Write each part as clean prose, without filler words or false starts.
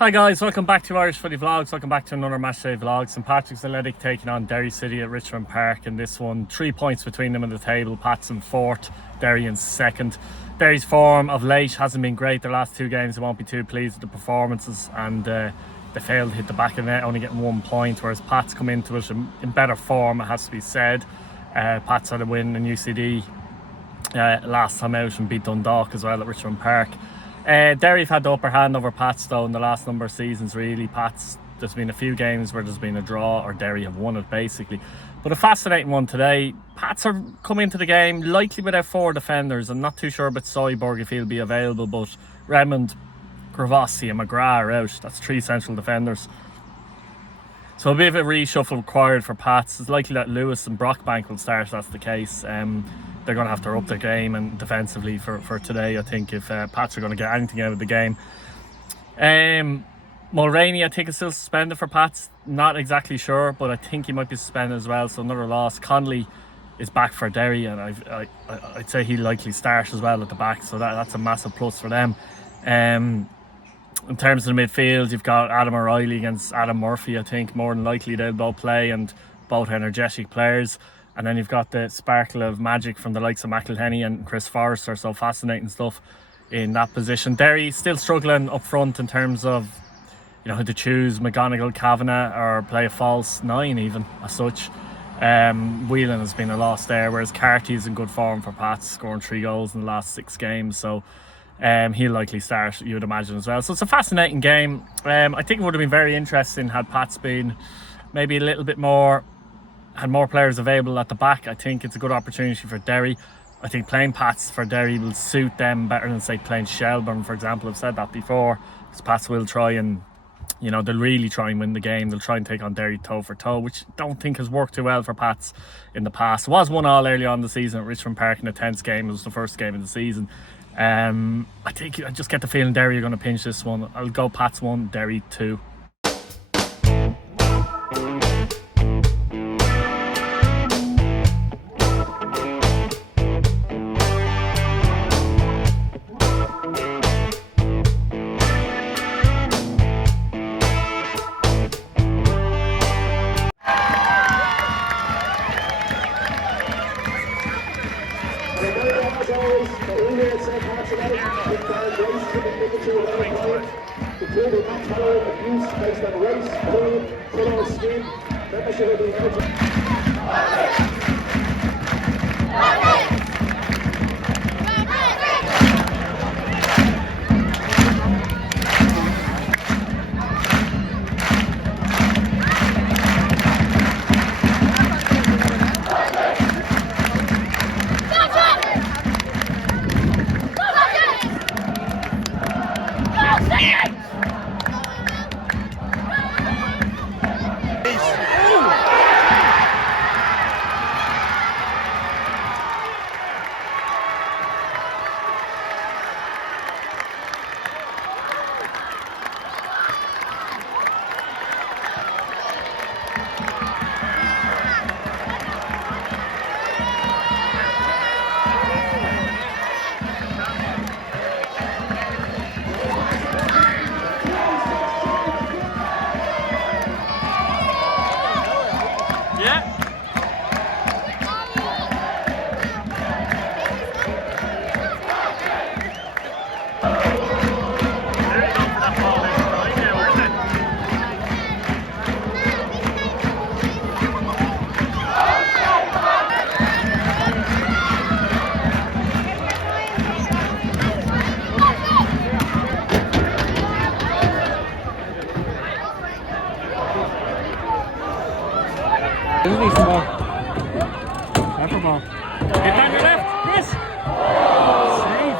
Hi guys, welcome back to Irish Footy Vlogs. Welcome back to another Matchday vlog. St Patrick's Athletic taking on Derry City at Richmond Park, and this one 3 points between them in the table. Pats in fourth, Derry in second. Derry's form of late hasn't been great. Their last two games, they won't be too pleased with the performances, and they failed to hit the back of the net, only getting 1 point, whereas Pats come into it in better form, it has to be said. Pats had a win in UCD last time out and beat Dundalk as well at Richmond Park. Derry have had the upper hand over Pats though in the last number of seasons, really. Pats, there's been a few games where there's been a draw, or Derry have won it basically. But a fascinating one today. Pats are coming into the game likely without four defenders. I'm not too sure about Soyberg if he'll be available, but Redmond, Gravossi and McGrath are out. That's three central defenders. So a bit of a reshuffle required for Pats. It's likely that Lewis and Brockbank will start if that's the case. They're going to have to up their game and defensively for today, I think, if Pats are going to get anything out of the game. Mulroney, I think, is still suspended for Pats. Not exactly sure, but I think he might be suspended as well, so another loss. Connolly is back for Derry, and I'd say he'll likely start as well at the back, so that's a massive plus for them. In terms of the midfield, you've got Adam O'Reilly against Adam Murphy. I think more than likely they'll both play, and both energetic players. And then you've got the sparkle of magic from the likes of McElhenney and Chris Forrester, so fascinating stuff in that position. Derry still struggling up front in terms of, you know, who to choose, McGonigal, Kavanagh, or play a false nine even as such. Whelan has been a loss there, whereas Carty is in good form for Pats, scoring 3 goals in the last 6 games, so he'll likely start, you would imagine, as well. So it's a fascinating game. I think it would have been very interesting had Pats been maybe a little bit more, had more players available at the back. I think it's a good opportunity for Derry. I think playing Pats for Derry will suit them better than, say, playing Shelbourne, for example. I've said that before, because Pats will try and, you know, they'll really try and win the game. They'll try and take on Derry toe for toe, which I don't think has worked too well for Pats in the past. It was 1-1 early on in the season at Richmond Park in a tense game. It was the first game of the season. I think I just get the feeling Derry are going to pinch this one. I'll go Pats 1, Derry 2. Get down your left, Chris! Save!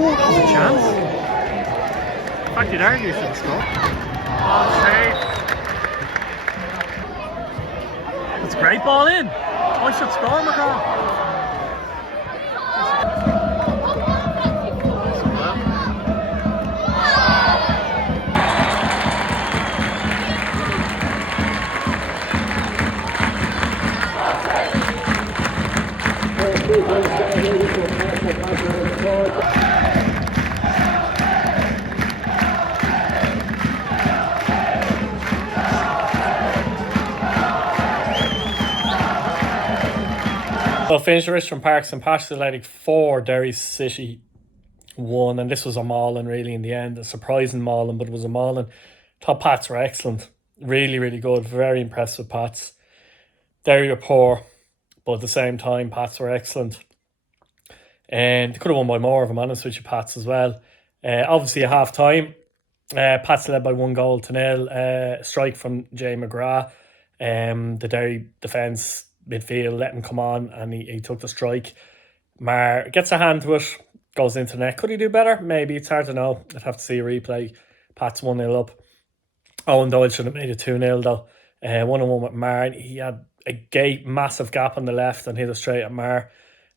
that was a chance. In fact, you'd argue he shouldn't score. Oh, save. That's a great ball in. I should score, McGraw. So finished Richmond Park, St Patrick's Athletic 4, Derry City 1, and this was a mauling really in the end, a surprising mauling, but it was a mauling. Top Pats were excellent, really, really good, very impressed with Pats. Derry were poor, but at the same time, Pats were excellent. And they could have won by more, if I'm honest with you, Pats as well. Obviously, at half time, Pats led by 1-0. Strike from Jay McGrath. The Derry defence midfield let him come on, and he took the strike. Mar gets a hand to it, goes into the net. Could he do better? Maybe. It's hard to know. I'd have to see a replay. Pats 1-0 up. Eoin Doyle should have made it 2-0 though. 1-1 with Mar. He had a massive gap on the left and hit it straight at Mar.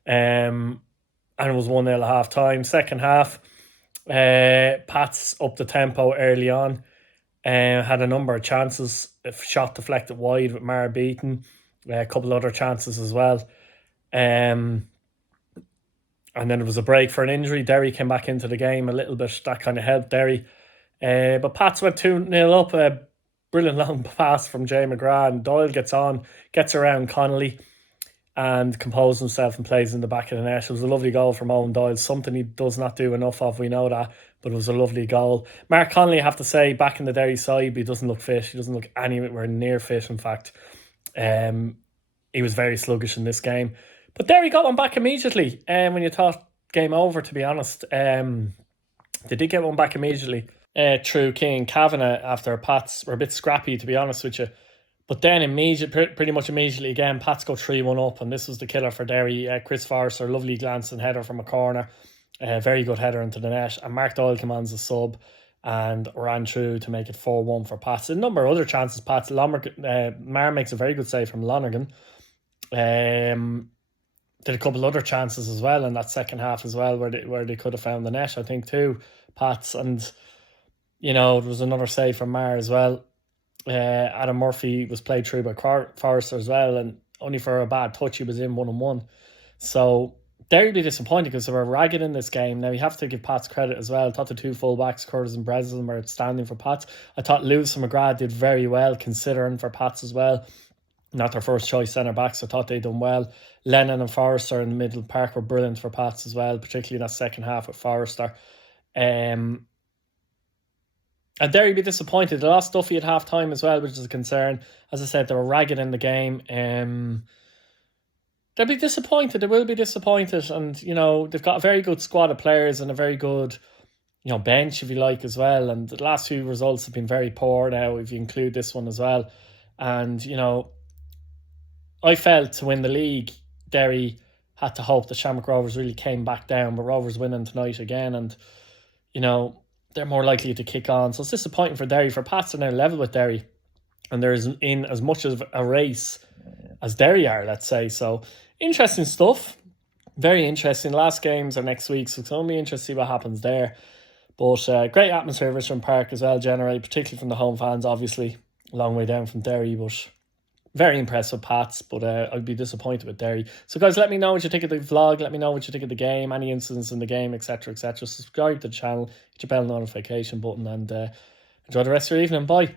And it was 1-0 at half time. Second half, Pats upped the tempo early on. Had a number of chances. A shot deflected wide with Mar beaten. A couple other chances as well. And then there was a break for an injury. Derry came back into the game a little bit. That kind of helped Derry. But Pats went 2-0 up. A brilliant long pass from Jay McGrath. And Doyle gets on, gets around Connolly and composes himself and plays in the back of the net. It was a lovely goal from Eoin Doyle. Something he does not do enough of, we know that. But it was a lovely goal. Mark Connolly, I have to say, back in the Derry side, but he doesn't look fit. He doesn't look anywhere near fit, in fact. He was very sluggish in this game. But Derry got one back immediately. When you thought game over, to be honest. They did get one back immediately. Through King and Kavanagh after Pats were a bit scrappy, to be honest with you. But then pretty much immediately again, Pats go 3-1 up, and this was the killer for Derry. Chris Forrester, lovely glancing header from a corner. Very good header into the net. And Mark Doyle came on as a sub and ran through to make it 4-1 for Pats. A number of other chances, Pats. Mar makes a very good save from Lonergan. Did a couple other chances as well in that second half as well, where they could have found the net, I think, too, Pats. And, you know, there was another save from Mar as well. Adam Murphy was played through by Forrester as well, and only for a bad touch he was in 1-on-1. So Derry be disappointed because they were ragged in this game. Now you have to give Pats credit as well. I thought the two fullbacks, Curtis and Breslin, were outstanding for Pats. I thought Lewis and McGrath did very well considering for Pats as well. Not their first choice centre backs, so I thought they'd done well. Lennon and Forrester in the middle park were brilliant for Pats as well, particularly in that second half with Forrester. And Derry be disappointed. They lost Duffy at half time as well, which is a concern. As I said, they were ragged in the game. They'll be disappointed. They will be disappointed. And, you know, they've got a very good squad of players and a very good, you know, bench, if you like, as well. And the last few results have been very poor now, if you include this one as well. And, you know, I felt to win the league, Derry had to hope the Shamrock Rovers really came back down. But Rovers winning tonight again. And, you know, they're more likely to kick on. So it's disappointing for Derry. For Pats are now level with Derry. And there's in as much of a race as Derry are, let's say. So interesting stuff. Very interesting. Last games are next week, so it's going to be interesting to see what happens there. But great atmosphere at Richmond Park as well, generally, particularly from the home fans, obviously. A long way down from Derry, but very impressed with Pats. But I'd be disappointed with Derry. So guys, let me know what you think of the vlog. Let me know what you think of the game, any incidents in the game, etc, etc. Subscribe to the channel, hit your bell notification button, and enjoy the rest of your evening. Bye.